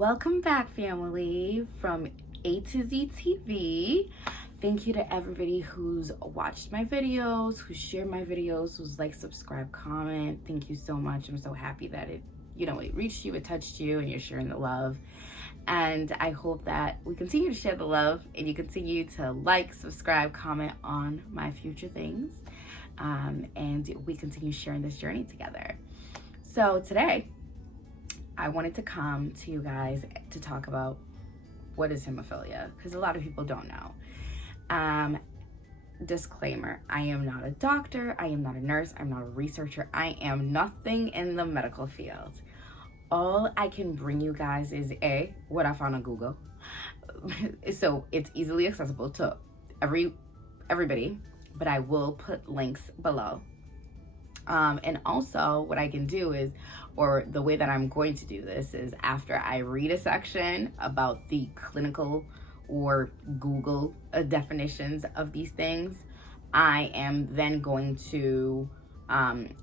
Welcome back, family, from A to Z TV. Thank you to everybody who's watched my videos, who's shared my videos, who's like, subscribe, comment. Thank you so much. I'm so happy that it reached you, it touched you, and you're sharing the love. And I hope that we continue to share the love and you continue to like, subscribe, comment on my future things. And we continue sharing this journey together. So today, I wanted to come to you guys to talk about what is hemophilia, because a lot of people don't know. Disclaimer, I am not a doctor, I am not a nurse, I'm not a researcher, I am nothing in the medical field. All I can bring you guys is what I found on Google. So it's easily accessible to everybody, but I will put links below. And also what I can do is, or the way that I'm going to do this is, after I read a section about the clinical or Google definitions of these things, I am then going to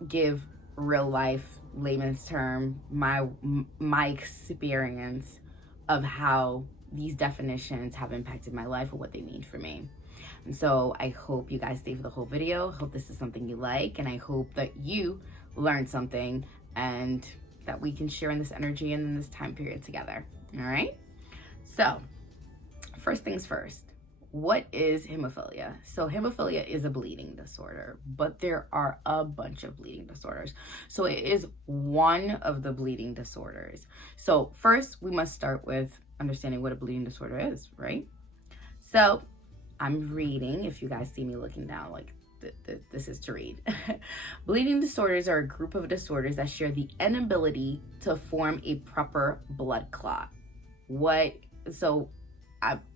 give real life, layman's term, my experience of how these definitions have impacted my life or what they mean for me. And so I hope you guys stay for the whole video. Hope this is something you like, and I hope that you learned something and that we can share in this energy and in this time period together. All right? So first things first, what is hemophilia? So hemophilia is a bleeding disorder, but there are a bunch of bleeding disorders. So it is one of the bleeding disorders. So first, we must start with understanding what a bleeding disorder is, right? So I'm reading, if you guys see me looking down, like this is to read. Bleeding disorders are a group of disorders that share the inability to form a proper blood clot.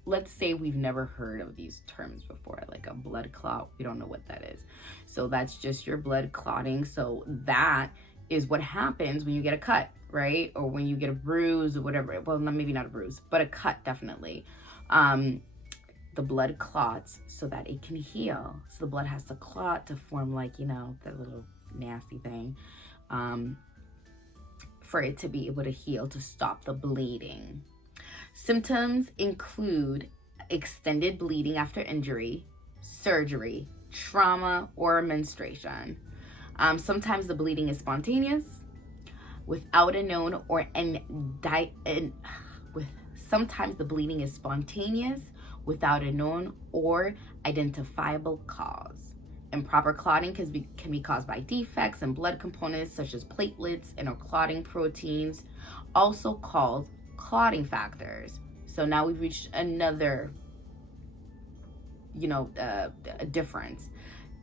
Let's say we've never heard of these terms before, like a blood clot. We don't know what that is. So that's just your blood clotting. So that is what happens when you get a cut, right? Or when you get a bruise or whatever. Well, maybe not a bruise, but a cut, definitely. The blood clots so that it can heal. So the blood has to clot to form, like, that little nasty thing, for it to be able to heal, to stop the bleeding. Symptoms include extended bleeding after injury, surgery, trauma, or menstruation. Sometimes the bleeding is spontaneous, without a known or sometimes the bleeding is spontaneous, without a known or identifiable cause. Improper clotting can be caused by defects in blood components such as platelets and or clotting proteins, also called clotting factors. So now we've reached another, a difference.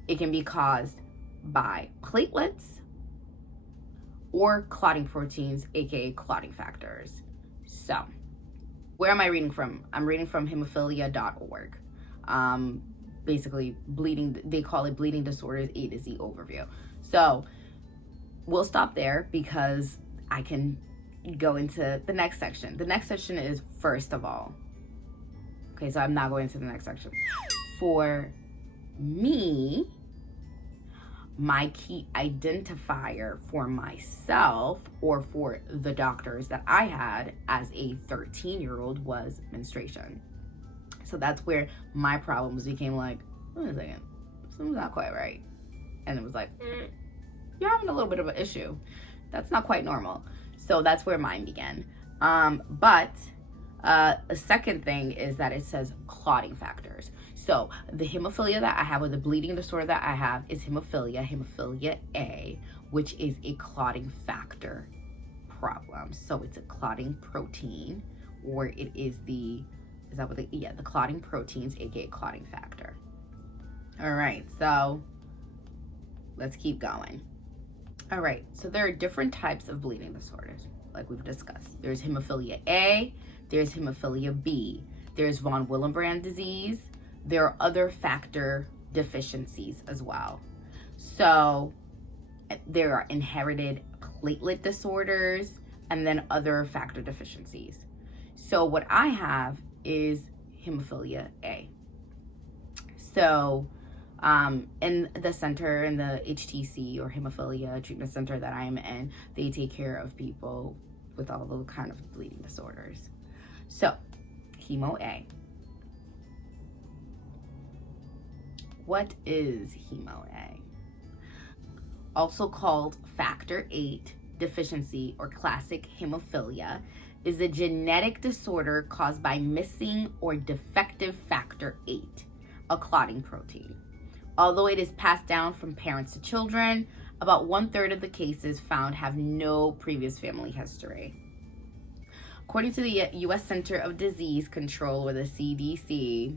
It can be caused by platelets or clotting proteins, aka clotting factors. So where am I reading from? I'm reading from hemophilia.org. Basically, they call it Bleeding Disorders A to Z Overview. So we'll stop there because I can go into the next section. The next section is first of all. Okay, so I'm not going to the next section. For me, my key identifier for myself, or for the doctors that I had as a 13-year-old, was menstruation. So that's where my problems became like, wait a second, something's not quite right. And it was like, you're having a little bit of an issue. That's not quite normal. So that's where mine began. But a second thing is that it says clotting factors. So the hemophilia that I have, or the bleeding disorder that I have, is Hemophilia A, which is a clotting factor problem. So it's a clotting protein, or it is the clotting proteins, aka clotting factor. All right, so let's keep going. All right, so there are different types of bleeding disorders, like we've discussed. There's Hemophilia A, there's Hemophilia B, there's von Willebrand disease, there are other factor deficiencies as well. So there are inherited platelet disorders and then other factor deficiencies. So what I have is Hemophilia A. So in the center, in the HTC or Hemophilia Treatment Center that I'm in, they take care of people with all the kind of bleeding disorders. So, Hemo A. What is Hemo A? Also called Factor VIII deficiency or classic hemophilia, is a genetic disorder caused by missing or defective Factor VIII, a clotting protein. Although it is passed down from parents to children, about 1/3 of the cases found have no previous family history. According to the U.S. Center of Disease Control, or the CDC,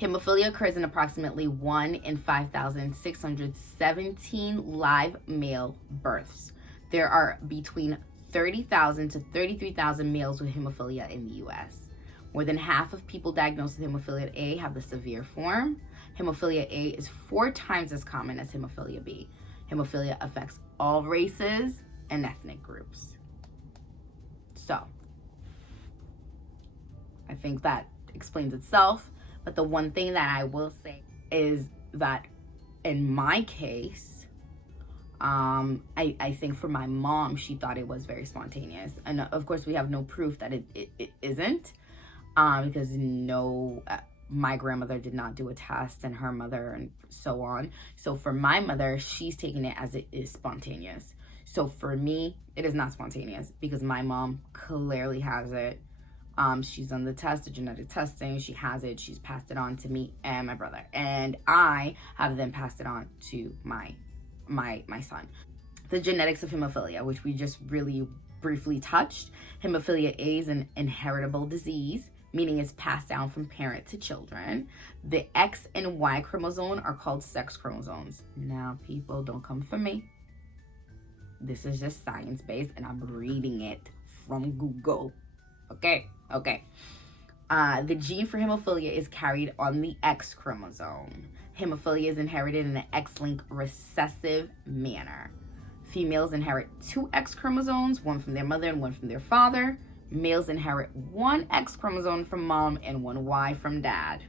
hemophilia occurs in approximately 1 in 5,617 live male births. There are between 30,000 to 33,000 males with hemophilia in the U.S. More than half of people diagnosed with hemophilia A have the severe form. Hemophilia A is 4 times as common as hemophilia B. Hemophilia affects all races and ethnic groups. So, I think that explains itself. But the one thing that I will say is that in my case, I think for my mom, she thought it was very spontaneous. And of course, we have no proof that it isn't, because my grandmother did not do a test, and her mother, and so on. So for my mother, she's taking it as it is spontaneous. So for me, it is not spontaneous because my mom clearly has it. She's done the test, the genetic testing. She has it. She's passed it on to me and my brother, and I have then passed it on to my son. The genetics of hemophilia, which we just really briefly touched. Hemophilia A is an inheritable disease, meaning it's passed down from parent to children. The X and Y chromosome are called sex chromosomes. Now, people, don't come for me. This is just science-based, and I'm reading it from Google. Okay. The gene for hemophilia is carried on the X chromosome. Hemophilia is inherited in an X-linked recessive manner. Females inherit 2 X chromosomes, one from their mother and one from their father. Males inherit 1 X chromosome from mom and 1 Y from dad.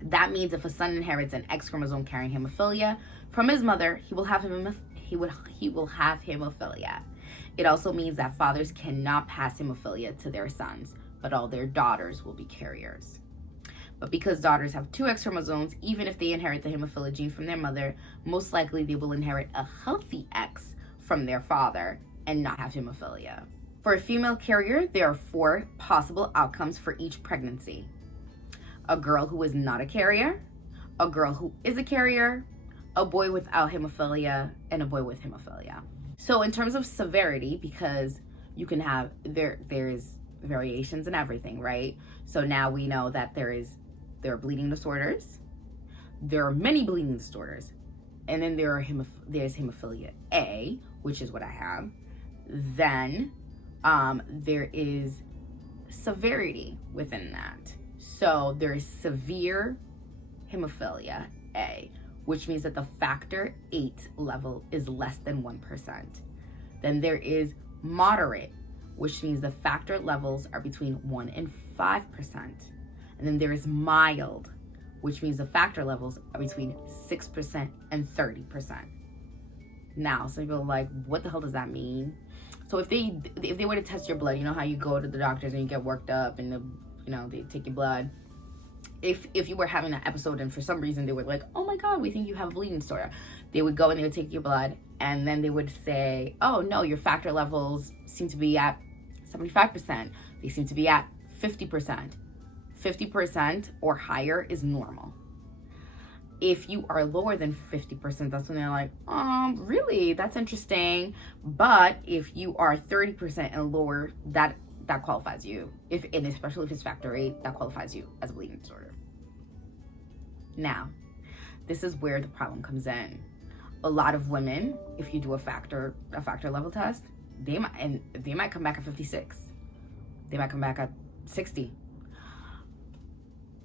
That means if a son inherits an X chromosome carrying hemophilia from his mother, he will have hemophilia. It also means that fathers cannot pass hemophilia to their sons, but all their daughters will be carriers. But because daughters have 2 X chromosomes, even if they inherit the hemophilia gene from their mother, most likely they will inherit a healthy X from their father and not have hemophilia. For a female carrier, there are 4 possible outcomes for each pregnancy. A girl who is not a carrier, a girl who is a carrier, a boy without hemophilia, and a boy with hemophilia. So in terms of severity, because you can have, there's variations in everything, right? So now we know that there are bleeding disorders. There are many bleeding disorders. And then there's hemophilia A, which is what I have. Then there is severity within that. So there is severe hemophilia A, which means that the Factor VIII level is less than 1%. Then there is moderate, which means the factor levels are between 1 and 5%. And then there is mild, which means the factor levels are between 6% and 30%. Now, some people are like, what the hell does that mean? So if they were to test your blood, you know how you go to the doctors and you get worked up and they take your blood. If you were having an episode and for some reason they were like, oh my God, we think you have a bleeding disorder, they would go and they would take your blood and then they would say, oh no, your factor levels seem to be at 75%. They seem to be at 50%. 50% or higher is normal. If you are lower than 50%, that's when they're like, really? That's interesting. But if you are 30% and lower, that qualifies you. And especially if it's Factor VIII, that qualifies you as a bleeding disorder. Now, this is where the problem comes in. A lot of women, if you do a factor level test, they might come back at 56. They might come back at 60.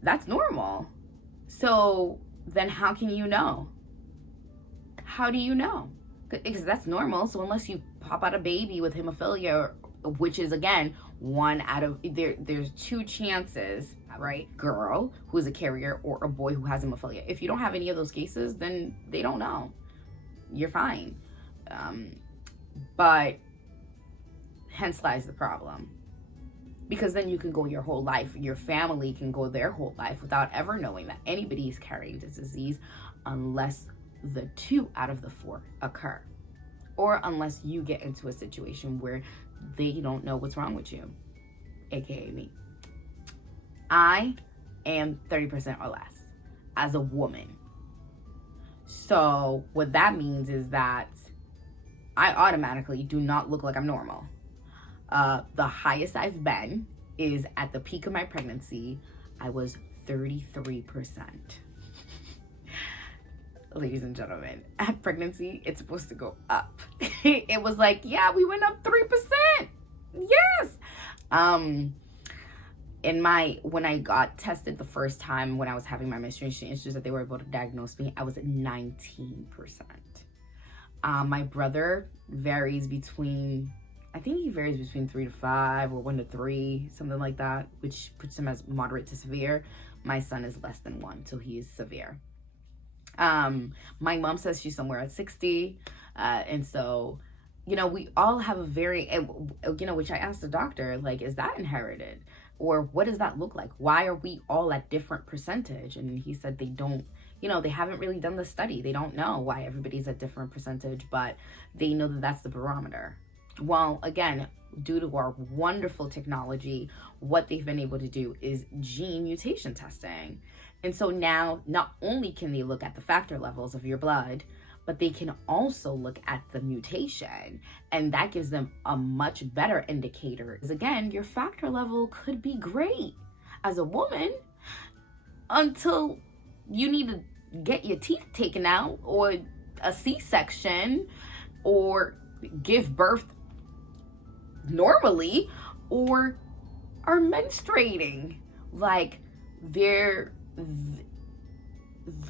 That's normal. So then how can you know? How do you know? Because that's normal. So unless you pop out a baby with hemophilia, which is again one out of there's 2 chances, right? Girl who is a carrier or a boy who has hemophilia. If you don't have any of those cases, then they don't know. You're fine. But Hence lies the problem. Because then you can go your whole life, your family can go their whole life without ever knowing that anybody is carrying this disease, unless the 2 out of the 4 occur. Or unless you get into a situation where they don't know what's wrong with you, aka me. I am 30% or less as a woman. So what that means is that I automatically do not look like I'm normal. The highest I've been is at the peak of my pregnancy, I was 33%. Ladies and gentlemen, at pregnancy, it's supposed to go up. It was like, yeah, we went up 3%. Yes. When I got tested the first time when I was having my menstruation issues that they were able to diagnose me, I was at 19%. My brother varies between, I think he varies between 3 to 5 or 1 to 3, something like that, which puts him as moderate to severe. My son is less than 1, so he is severe. My mom says she's somewhere at 60. And so, you know, we all have a very, you know, which I asked the doctor, like, is that inherited? Or what does that look like? Why are we all at different percentage? And he said they don't, you know, they haven't really done the study. They don't know why everybody's at different percentage, but they know that that's the barometer. Well, again, due to our wonderful technology, what they've been able to do is gene mutation testing. And so now not only can they look at the factor levels of your blood, but they can also look at the mutation, and that gives them a much better indicator. Because again, your factor level could be great as a woman until you need to get your teeth taken out, or a C-section, or give birth normally, or are menstruating. Like,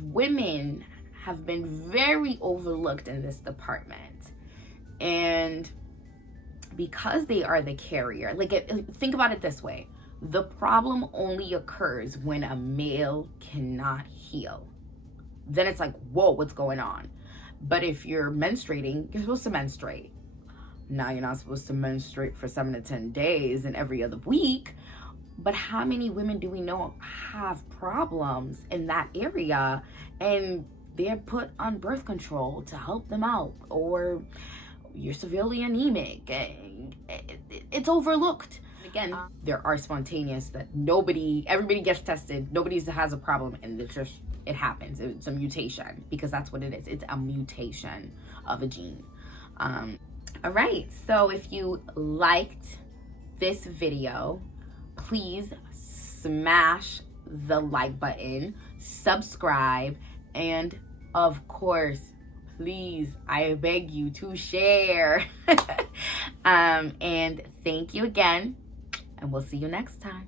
women have been very overlooked in this department, and because they are the carrier, like, think about it this way: the problem only occurs when a male cannot heal. Then it's like, whoa, what's going on? But if you're menstruating, you're supposed to menstruate. Now, you're not supposed to menstruate for 7 to 10 days and every other week. But how many women do we know have problems in that area, and they're put on birth control to help them out, or you're severely anemic? It's overlooked. Again, there are spontaneous that everybody gets tested, nobody has a problem, and it happens. It's a mutation, because that's what it is. It's a mutation of a gene. All right, so if you liked this video, please smash the like button, subscribe, and of course, please, I beg you to share. And thank you again, and we'll see you next time.